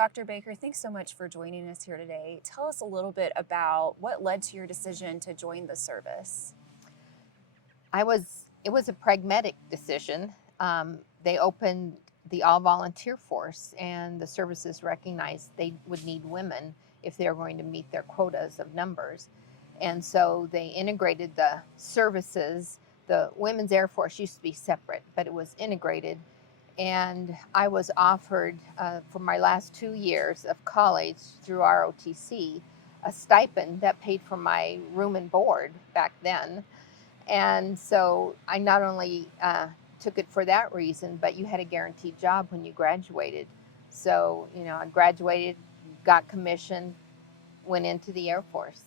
Dr. Baker, thanks so much for joining us here today. Tell us a little bit about what led to your decision to join the service. It was a pragmatic decision. They opened the all-volunteer force, and the services recognized they would need women if they were going to meet their quotas of numbers. And so they integrated the services. The Women's Air Force used to be separate, but it was integrated. And I was offered, for my last 2 years of college through ROTC, a stipend that paid for my room and board back then. And so I not only took it for that reason, but you had a guaranteed job when you graduated. So, I graduated, got commissioned, went into the Air Force.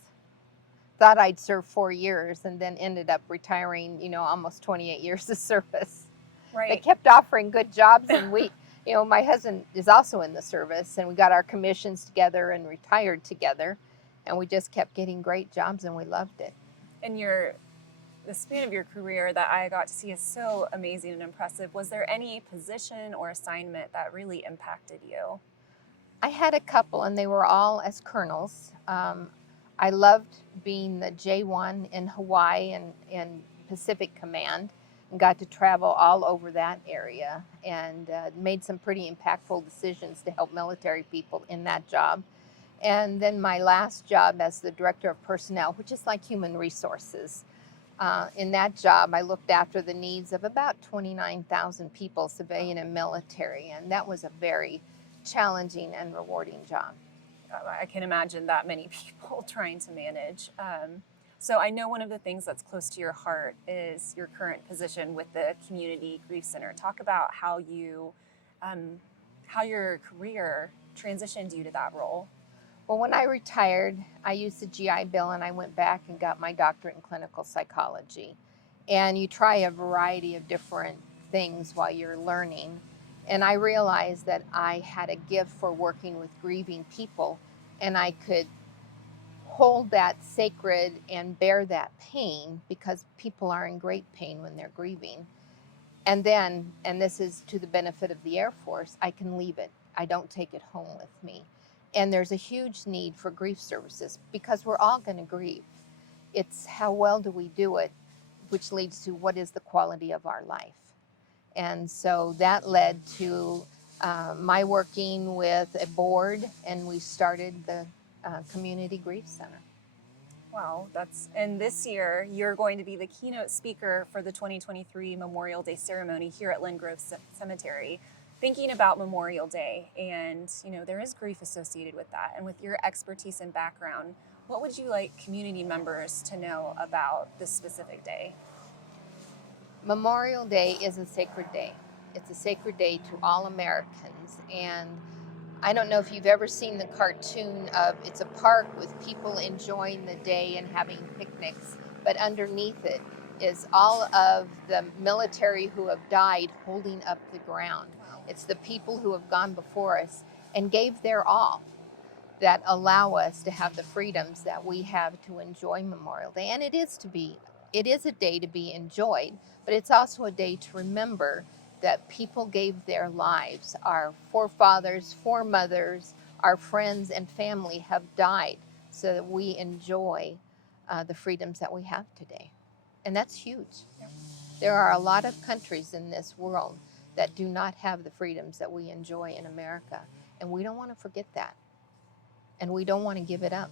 Thought I'd serve 4 years and then ended up retiring, almost 28 years of service. Right. They kept offering good jobs, and my husband is also in the service, and we got our commissions together and retired together, and we just kept getting great jobs, and we loved it. And the span of your career that I got to see is so amazing and impressive. Was there any position or assignment that really impacted you? I had a couple, and they were all as colonels. I loved being the J1 in Hawaii and Pacific Command, and got to travel all over that area, and made some pretty impactful decisions to help military people in that job. And then my last job as the Director of Personnel, which is like human resources. In that job, I looked after the needs of about 29,000 people, civilian and military, and that was a very challenging and rewarding job. I can imagine that many people trying to manage. So I know one of the things that's close to your heart is your current position with the Community Grief Center. Talk about how your career transitioned you to that role. Well, when I retired, I used the GI Bill, and I went back and got my doctorate in clinical psychology. And you try a variety of different things while you're learning. And I realized that I had a gift for working with grieving people, and I could hold that sacred and bear that pain, because people are in great pain when they're grieving. And then, and this is to the benefit of the Air Force, I can leave it. I don't take it home with me. And there's a huge need for grief services, because we're all going to grieve. It's how well do we do it, which leads to what is the quality of our life. And so that led to my working with a board, and we started the Community Grief Center. Wow, and this year you're going to be the keynote speaker for the 2023 Memorial Day ceremony here at Linn Grove Cemetery. Thinking about Memorial Day, and there is grief associated with that, and with your expertise and background, what would you like community members to know about this specific day? Memorial Day is a sacred day. It's a sacred day to all Americans, and I don't know if you've ever seen the cartoon of it's a park with people enjoying the day and having picnics, but underneath it is all of the military who have died holding up the ground. It's the people who have gone before us and gave their all that allow us to have the freedoms that we have to enjoy Memorial Day. And it is a day to be enjoyed, but it's also a day to remember that people gave their lives. Our forefathers, foremothers, our friends and family have died so that we enjoy the freedoms that we have today. And that's huge. Yeah. There are a lot of countries in this world that do not have the freedoms that we enjoy in America. And we don't want to forget that. And we don't want to give it up.